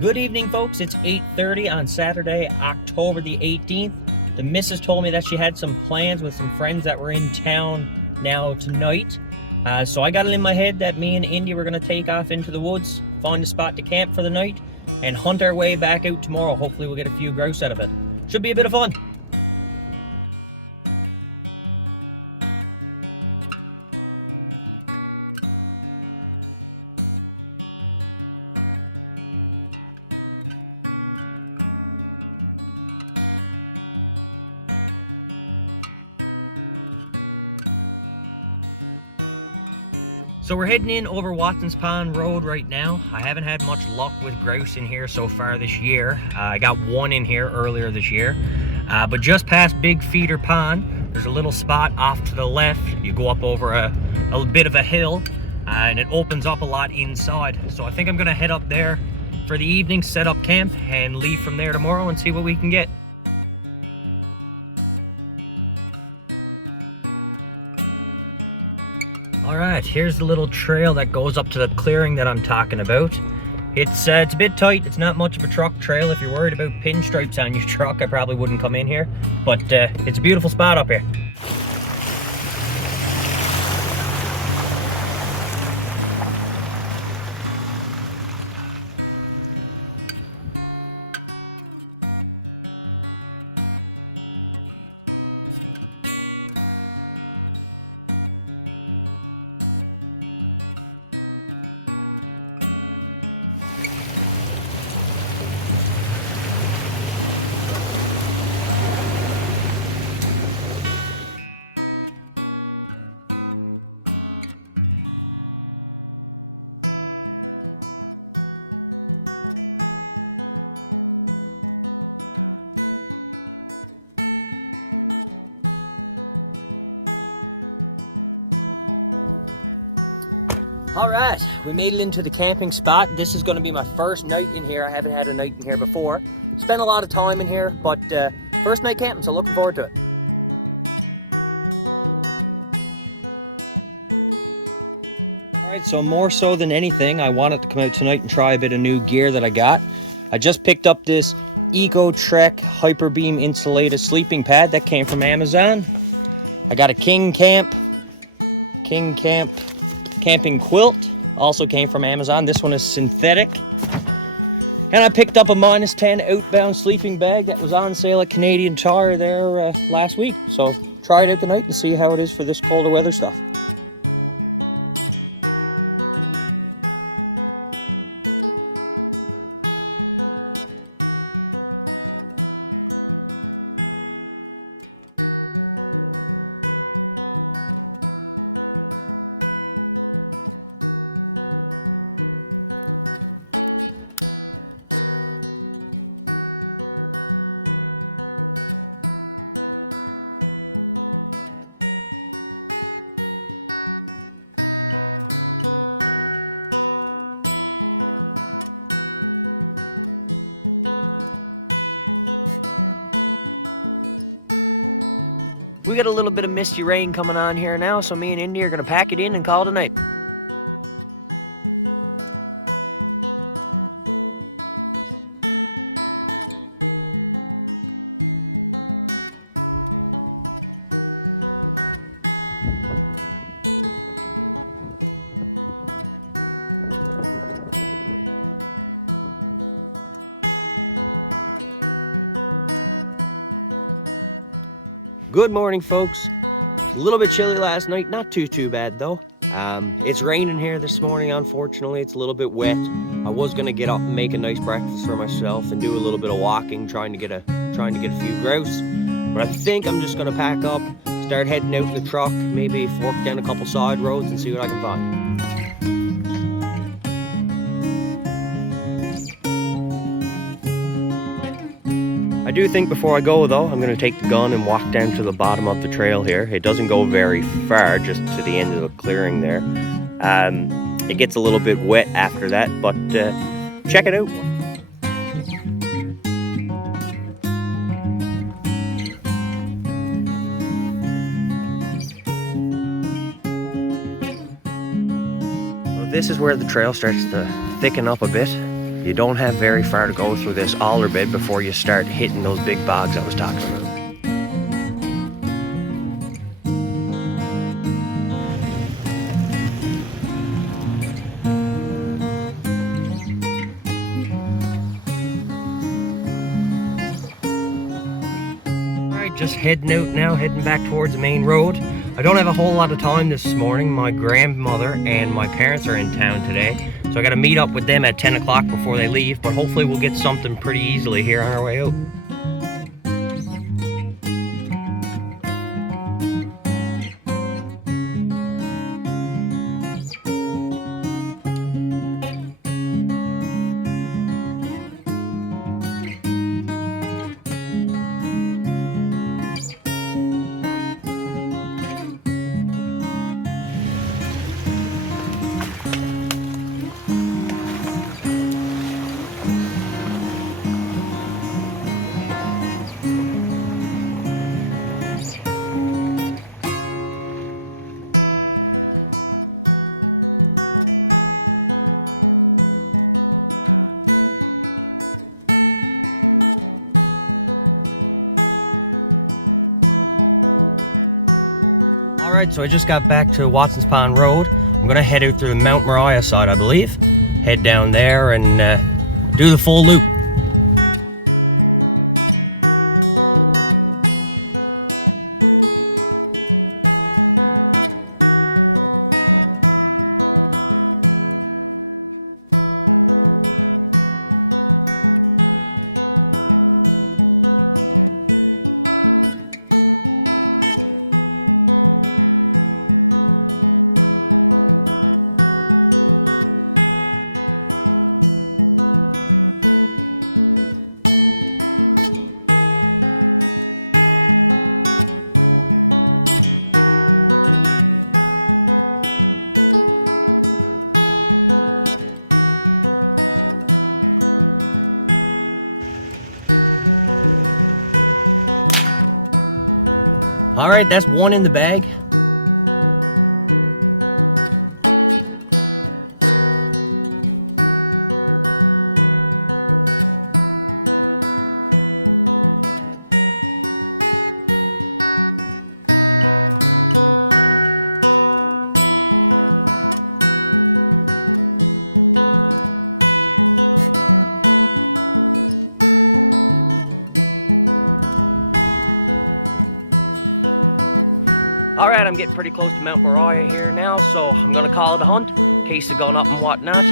Good evening, folks. It's 8:30 on Saturday, October the 18th. The missus told me that she had some plans with some friends that were in town now tonight. So I got it in my head that me and Indy were going to take off into the woods, find a spot to camp for the night, and hunt our way back out tomorrow. Hopefully we'll get a few grouse out of it. Should be a bit of fun. So we're heading in over Watson's Pond Road right now. I haven't had much luck with grouse in here so far this year. I got one in here earlier this year. But just past Big Feeder Pond, there's a little spot off to the left. You go up over a bit of a hill, and it opens up a lot inside. So I think I'm gonna head up there for the evening, set up camp, and leave from there tomorrow and see what we can get. Alright, here's the little trail that goes up to the clearing that I'm talking about. It's a bit tight, it's not much of a truck trail. If you're worried about pinstripes on your truck, I probably wouldn't come in here. But it's a beautiful spot up here. Alright, we made it into the camping spot. This is going to be my first night in here. I haven't had a night in here before. Spent a lot of time in here, but first night camping, so looking forward to it. Alright, so more so than anything, I wanted to come out tonight and try a bit of new gear that I got. I just picked up this Eco Trek Hyperbeam insulated sleeping pad that came from Amazon. I got a King Camp camping quilt, also came from Amazon. This one is synthetic. And I picked up a -10 outbound sleeping bag that was on sale at Canadian Tire there last week. So try it out tonight and see how it is for this colder weather stuff. We got a little bit of misty rain coming on here now, so me and Indy are going to pack it in and call it a night. Good morning, folks. A little bit chilly last night, not too bad though. It's raining here this morning, unfortunately. It's a little bit wet. I was gonna get up and make a nice breakfast for myself and do a little bit of walking, trying to get a few grouse. But I think I'm just gonna pack up, start heading out in the truck, maybe walk down a couple side roads and see what I can find. I do think before I go though, I'm going to take the gun and walk down to the bottom of the trail here. It doesn't go very far, just to the end of the clearing there. It gets a little bit wet after that, but check it out. This is where the trail starts to thicken up a bit. you don't have very far to go through this alder bed before you start hitting those big bogs I was talking about. Just heading out now, heading back towards the main road. I don't have a whole lot of time this morning. My grandmother and my parents are in town today, so I got to meet up with them at 10 o'clock before they leave, but hopefully we'll get something pretty easily here on our way out. So I just got back to Watson's Pond Road. I'm gonna head out through the Mount Moriah side, I believe. Head down there and do the full loop. Alright, that's one in the bag. Alright, I'm getting pretty close to Mount Moriah here now, so I'm going to call it a hunt, in case of going up and whatnot.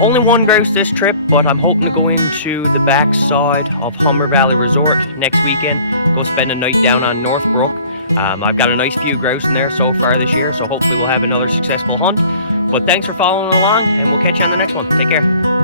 Only one grouse this trip, but I'm hoping to go into the back side of Humber Valley Resort next weekend, go spend a night down on North Brook. I've got a nice few grouse in there so far this year, so hopefully we'll have another successful hunt. But thanks for following along, and we'll catch you on the next one. Take care.